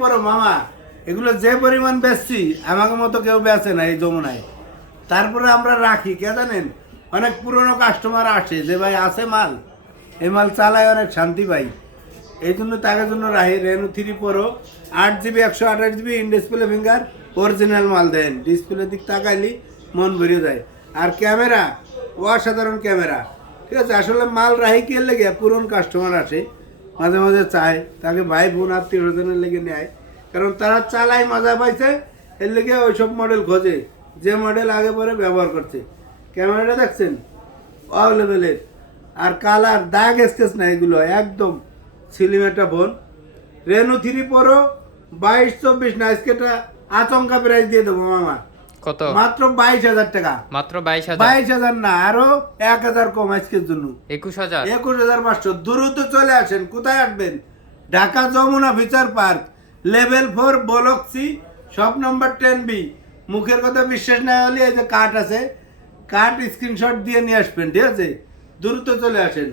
পরো মামা, এগুলো যে পরিমাণ বেচছি আমাকে মতো কেউ বেচে না এই যমুনায়। তারপরে আমরা রাখি কে জানেন, অনেক পুরনো কাস্টমার আসে যে ভাই আছে মাল, এই মাল চালায় অনেক শান্তি পাই, এই জন্য তাদের জন্য রাখি। রেনু 3 pro 8GB 128GB in display finger original মাল দেন, ডিসপ্লে দিক তাকাইলি মন ভরিয়ে যায়। আর ক্যামেরা অসাধারণ ক্যামেরা, ঠিক আছে। আসলে মাল রাহি কে লেগে পুরনো কাস্টমার আসে, মাঝে মাঝে চায় তাকে ভাই বোন আত্মীয় স্বজনের লেগে নেয়, কারণ তারা চালায় মজা পাইছে, এর লেগে ওইসব মডেল খোঁজে যে মডেল আগে পরে ব্যবহার করছে। ক্যামেরাটা দেখছেন অল লেভেলের, আর কালার দাগ স্কেচ না, এগুলো একদম সিলিম একটা ফোন। রেনু 3 প্রো 22-24 না, আজকেটা আচমকা প্রাইস দিয়ে দেবো মামা। কত? মাত্র 22,000 টাকা। মাত্র 22,000? 22,000 না, আরো 1,000 কম আজকের জন্য। 21,000? 21,500। দ্রুত চলে আসেন। কোথায় আসবেন? Dhaka Jamuna future park, level 4 block C, shop number 10B। মুখের কথা বিশ্বাস না হলে এই যে কার্ড আছে, কার্ড স্ক্রিনশট দিয়ে নিয়ে আসবেন, ঠিক আছে। দ্রুত চলে আসেন।